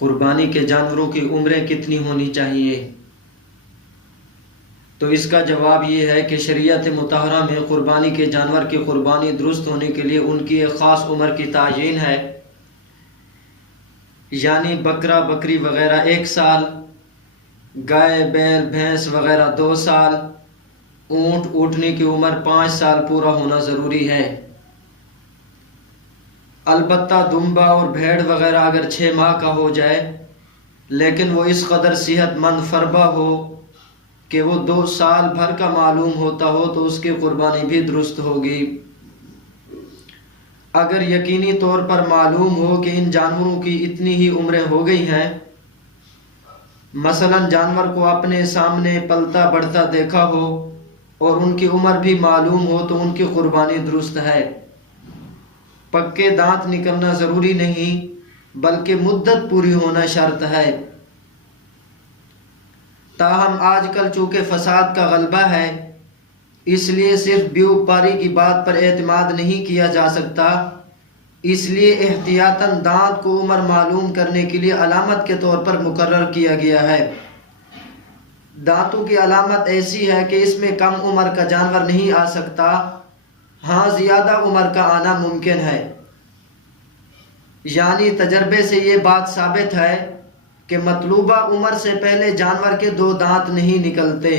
कुर्बानी के जानवरों की उम्रें कितनी होनी चाहिए? तो इसका जवाब ये है कि शरीयत मुतहरा में कुर्बानी के जानवर की कुर्बानी दुरुस्त होने के लिए उनकी एक ख़ास उम्र की तायीन है। यानी बकरा बकरी वग़ैरह 1 साल, गाय बैल भैंस वग़ैरह 2 साल, ऊँट ऊँटनी की उम्र 5 साल पूरा होना ज़रूरी है। अलबत्ता दुम्बा और भेड़ वग़ैरह अगर 6 माह का हो जाए लेकिन वो इस कदर सेहतमंद फरबा हो कि वो 2 साल भर का मालूम होता हो तो उसकी कुर्बानी भी दुरुस्त होगी। अगर यकीनी तौर पर मालूम हो कि इन जानवरों की इतनी ही उम्रें हो गई हैं, मसलन जानवर को अपने सामने पलता बढ़ता देखा हो और उनकी उम्र भी मालूम हो तो उनकी कुर्बानी दुरुस्त है। पक्के दांत निकलना ज़रूरी नहीं बल्कि मुद्दत पूरी होना शर्त है। ताहम आजकल चूँकि फसाद का गलबा है इसलिए सिर्फ बेवपारी की बात पर एतमाद नहीं किया जा सकता, इसलिए एहतियातन दांत को उम्र मालूम करने के लिए अलामत के तौर पर मुकर्रर किया गया है। दांतों की अलामत ऐसी है कि इसमें कम उम्र का जानवर नहीं आ सकता, हाँ ज़्यादा उम्र का आना मुमकिन है। यानी तजर्बे से ये बात साबित है कि मतलूबा उम्र से पहले जानवर के 2 दांत नहीं निकलते।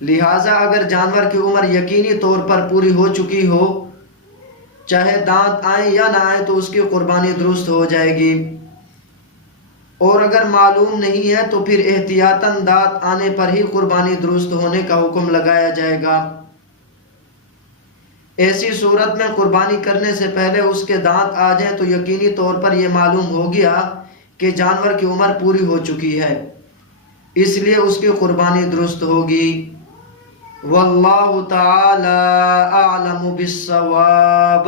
लिहाजा अगर जानवर की उम्र यकीनी तौर पर पूरी हो चुकी हो, चाहे दांत आए या ना आए, तो उसकी कुर्बानी दुरुस्त हो जाएगी। और अगर मालूम नहीं है तो फिर एहतियातन दांत आने पर ही कुर्बानी दुरुस्त होने का हुक्म लगाया जाएगा। ऐसी सूरत में कुर्बानी करने से पहले उसके दांत आ जाएं तो यकीनी तौर पर यह मालूम हो गया कि जानवर की उम्र पूरी हो चुकी है, इसलिए उसकी कुर्बानी दुरुस्त होगी। वल्लाहु ताला आलमु बिस्सवाब।